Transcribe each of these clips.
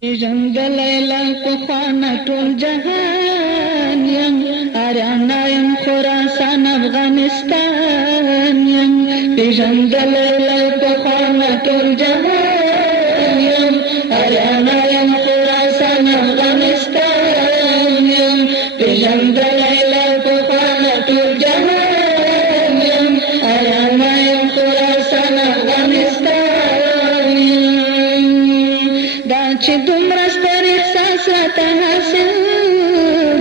پیژندلی له پخوانه ټول جهان یم، آریانا یم خراسان افغانستان یم. پیژندلی له پخوانه ټول جهان یم، آریانا یم خراسان افغانستان یم. پیژندلی له پخوانه ټول جهان یم، آریانا یم خراسان افغانستان یم. دا چې دومره ستر احساس راته حاصل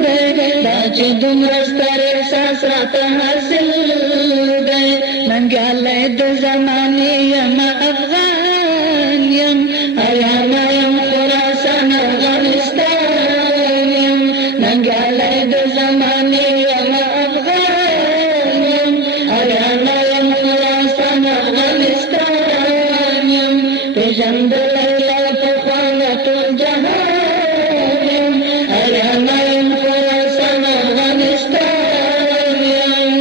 دی، دا چې دومره ستر احساس راته حاصل دی، ننګیالی د زمانې یم افغان یم، آریانا یم خراسان افغانستان یم. ننګیالی د زمانې یم افغان یم، آریانا یم خراسان افغانستان یم. پیژندلی له پخوانه ټول جهان یم، آریانا یم خراسان افغانستان یم.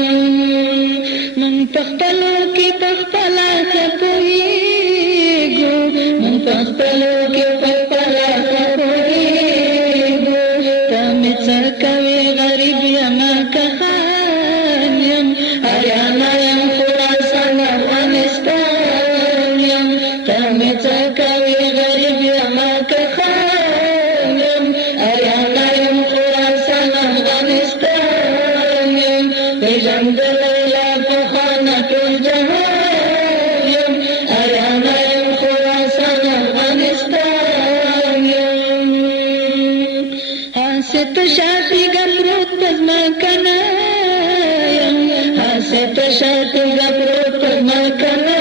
من په خپلو کې په خپله ښه پوهېږو، من په خپلو کې په خپله ښه پوهېږو. ته مې څه کوې غریب یمه که خان یم، آریانا یم خراسان افغانستان یم. ته مې څه کوې غریب یمه که خان یم، آریانا یم خراسان افغانستان یم. پیژندلی له پخوانه ټول جهان یم، آریانا یم خراسان افغانستان یم. هسې تشه تیږه پروت په ځمکه نه یم، هسې تشه تیږه پروت په ځمکه نه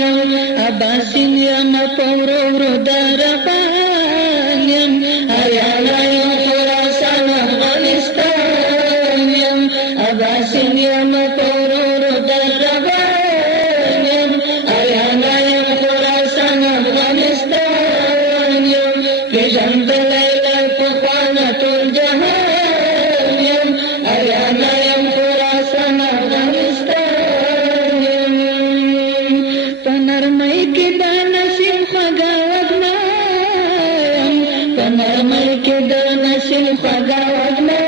یم. اباسین یم په ورو ورو دربان یم، آریانا یم خراسان افغانستان یم. اباسین یم په ورو ورو دربان یم، آریانا یم خراسان افغانستان یم. پیژندلی له پخوانه ټول جهان یم، آریانا یم خراسان افغانستان یم. په نرمۍ کې د نسیم خوږه وږمه یم، په نرمۍ کې د نسیم خوږه وږمه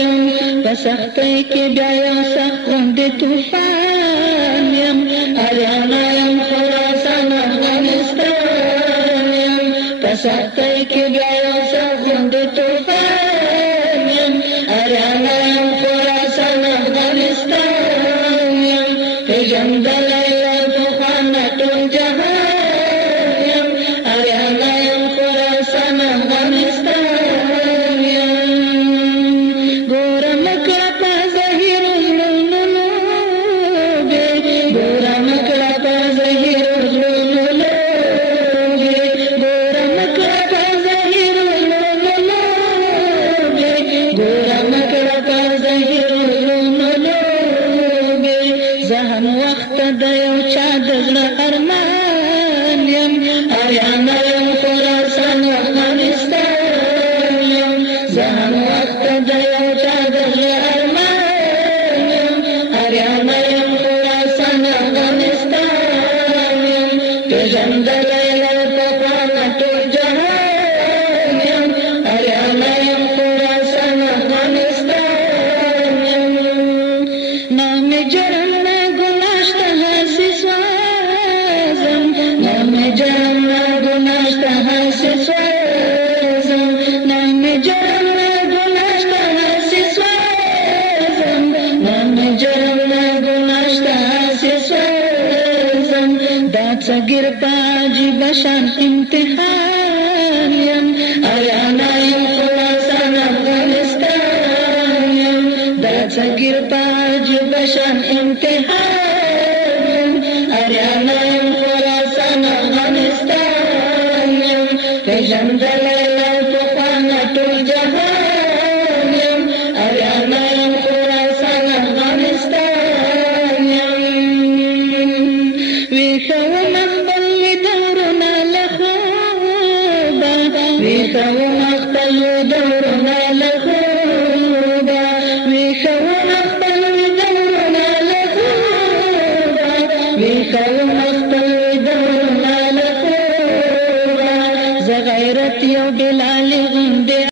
یم. په سختۍ کې بیا یو سخت غوندې طوفان یم، آریانا یم خراسان افغانستان یم. په سختۍ کې بیا یو سخت غوندې طوفان یم، آریانا یم خراسان افغانستان یم. پیژندلی له پخوانه ټول جهان یم، آریانا یم خراسان افغانستان یم. ګوره مه کړه په زهیرو زړونو لوبې، ګوره مه کړه په زهیرو زړونو لوبې، ګوره مه کړه په زهیرو زړونو لوبې، ګوره مه کړه په زهیرو زړونو لوبې. زه هم وخته د یو چا د زړه ارمان یم، آریانا یم خراسان افغانستان یم. زه هم وخته د یو چا د زړه ارمان یم، آریانا یم خراسان افغانستان یم. پیژندلی له پخوانه ټول جهان یم، آریانا یم خراسان افغانستان یم. نام جرم نه ګناه شته هسې سوځم، نام جرم نه ګناه شته هسې سوځم، نام جرم نه ګناه شته هسې سوځم، نام جرم نه ګناه شته هسې سوځم. دا څه ګیر په عجیبه شان امتحان یم، آریانا یم خراسان افغانستان یم. دا څه ګیر په عجیبه شان امتحان یم، آریانا یم خراسان افغانستان یم. پیژندلی له پخوانه ټول جهان یم، آریانا یم خراسان افغانستان یم. ویښه ومه خپل دورونه له خوبه، ویښه ومه خپل دورونه له خوبه، ویښه ومه خپل دورونه له خوبه، ویښه ومه خپل دورونه له خوبه. زه غیرت یو بلال غوندې